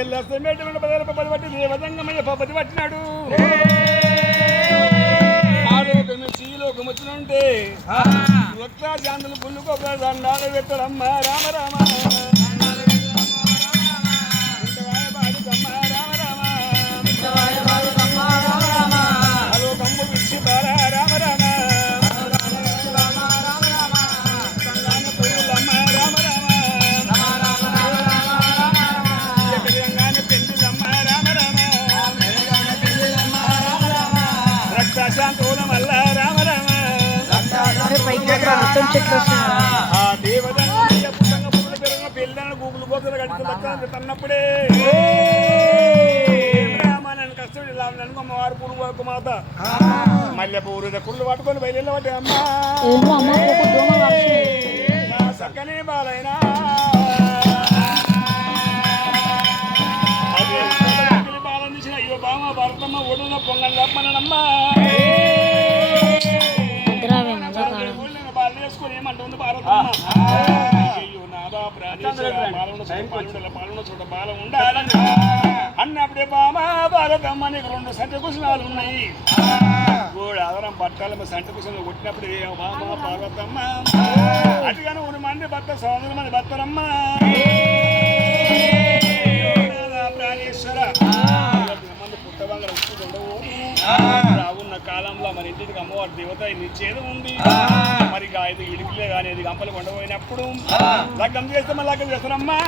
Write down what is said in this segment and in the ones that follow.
పది పట్టి దేవదంగమయ్య పది పట్టినాడు లోకం వచ్చినంటే ఒక్క జాంతులు పుల్లుకో దండాలు పెట్టడమ్మ రామ రామ పిల్లలను గూగుల్ గోతులు కట్టుకున్నప్పుడే కష్టపడి అమ్మవారు పురుగు మాత మల్లె పూరు కుళ్ళు పట్టుకొని బయలుదేరి అమ్మా చక్కని బాలైనా బాలం తీసిన అయ్యో బామ భరతమ్మ ఒడున పొంగల్ తప్పనమ్మా బాలు వేసుకొని ఏమంటుంది భారతమ్మ అయ్యో నాదా పాలన చోట బాలం ఉండాలని అన్నప్పుడే బామ భారతమ్మ నీకు 2 సంట కుశనాలు ఉన్నాయి గోడు ఆధారం పట్టాలమ్మ సంట కుశలు కొట్టినప్పుడు బామ భారతమ్మ అటుగానే 1 మంది భర్త 100 మంది భర్తరమ్మ ప్రాణేశ్వర పుట్టబంగారు రావున్న కాలంలో మన ఇంటికి అమ్మవారి దేవత నిచ్చేది ఉంది మరి ఇది ఇడికిలే కానీ ఇది గంపలు కొండపోయినప్పుడు లగ్గం చేస్తే మళ్ళీ లగ్గం చేస్తారమ్మా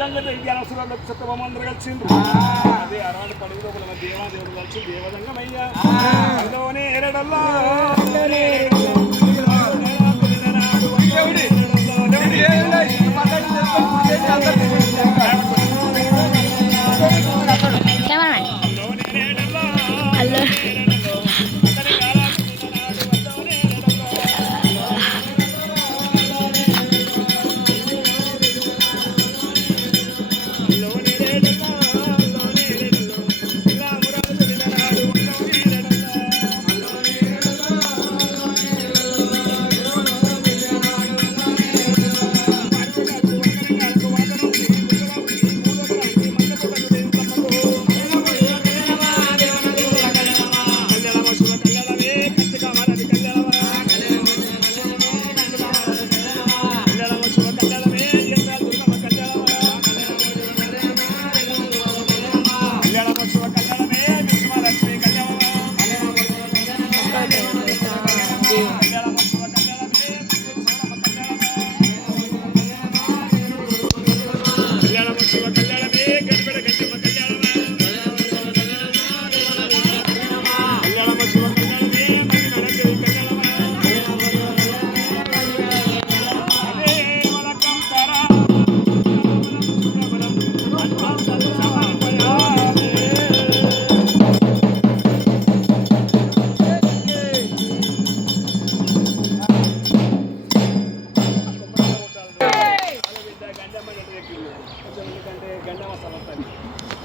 గంగ విద్యానవసరాలకు సత్యభామందరూ కలిసిండ్రు అదే అరాడు పడుగు లోపల దేవాదేవుడు కలిసి దేవదంగమయ్యా అందులోనే ఎరడల్లా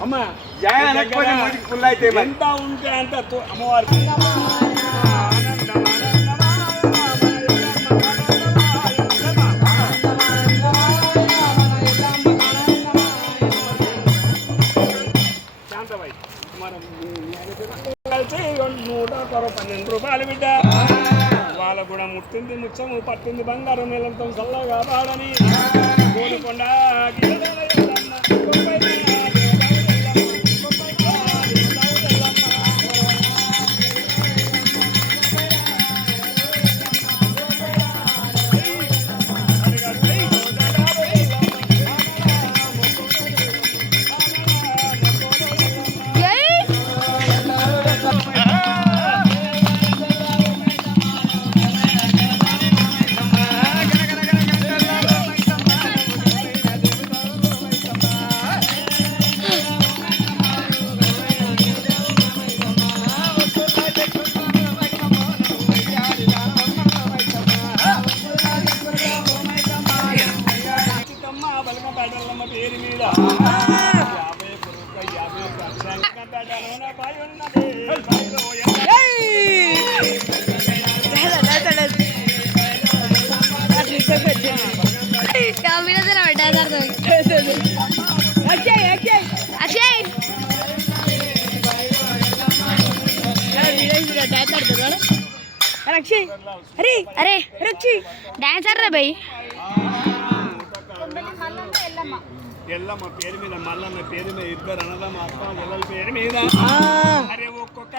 అమ్మ ఫుల్ అయితే ఎంత ఉంటే అంత అమ్మవారి శాంతబాయి మనం 112 రూపాయలు బిడ్డ వాళ్ళ కూడా ముట్టింది ముచ్చము పట్టింది బంగారం నీళ్ళంతో చల్లగా పాడని కోలుకొండ పేరు మీద 50 Camina de la verdad. अरे अरे रक्षी డాన్సర్ రా బై ఎల్లమ్మ పేరు మీద మల్లన్న పేరు మీద ఇద్దరు అన్నదమ్మ అక్క ఎల్లల పేరు మీద అరే ఒక్కొక్క